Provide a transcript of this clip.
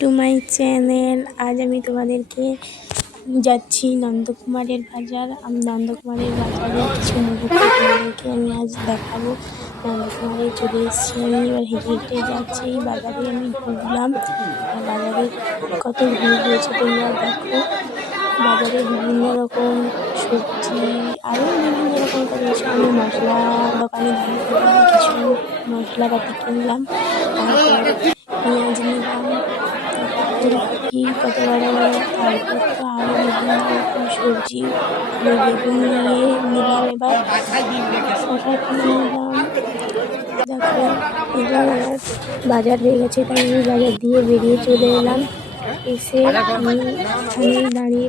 To my channel. আজ আমি তোমাদেরকে যাচ্ছি নন্দকুমারের বাজার। আমি নন্দকুমারের বাজারে কিছু মুহূর্ত তোমাদেরকে আমি আজ দেখাবো। নন্দকুমারে চলে এসেছি আমি, এবার হেঁটে হেঁটে যাচ্ছি। এই বাজারে আমি ঢুকলাম, আর বাজারে কত ভিড় হয়েছে তোমরা দেখো। বাজারে বিভিন্ন রকম সবজি আরও বিভিন্ন রকম কত কিছু, আমি মশলা দোকানে দাঁড়িয়েছিলাম, কিছু মশলাপাতি কিনলাম, তারপর পেঁয়াজ নিলাম, তারপর ফুলকপি কত বড় বড়, তারপর তো আরও বিভিন্ন রকম সবজি, আলু বেগুন নিলাম। এবার শশা নিলাম। দেখো এবার আমার বাজার হয়ে গেছে, তাই আমি বাজার দিয়ে বেরিয়ে চলে এলাম। এসে আমি এখানেই দাঁড়িয়ে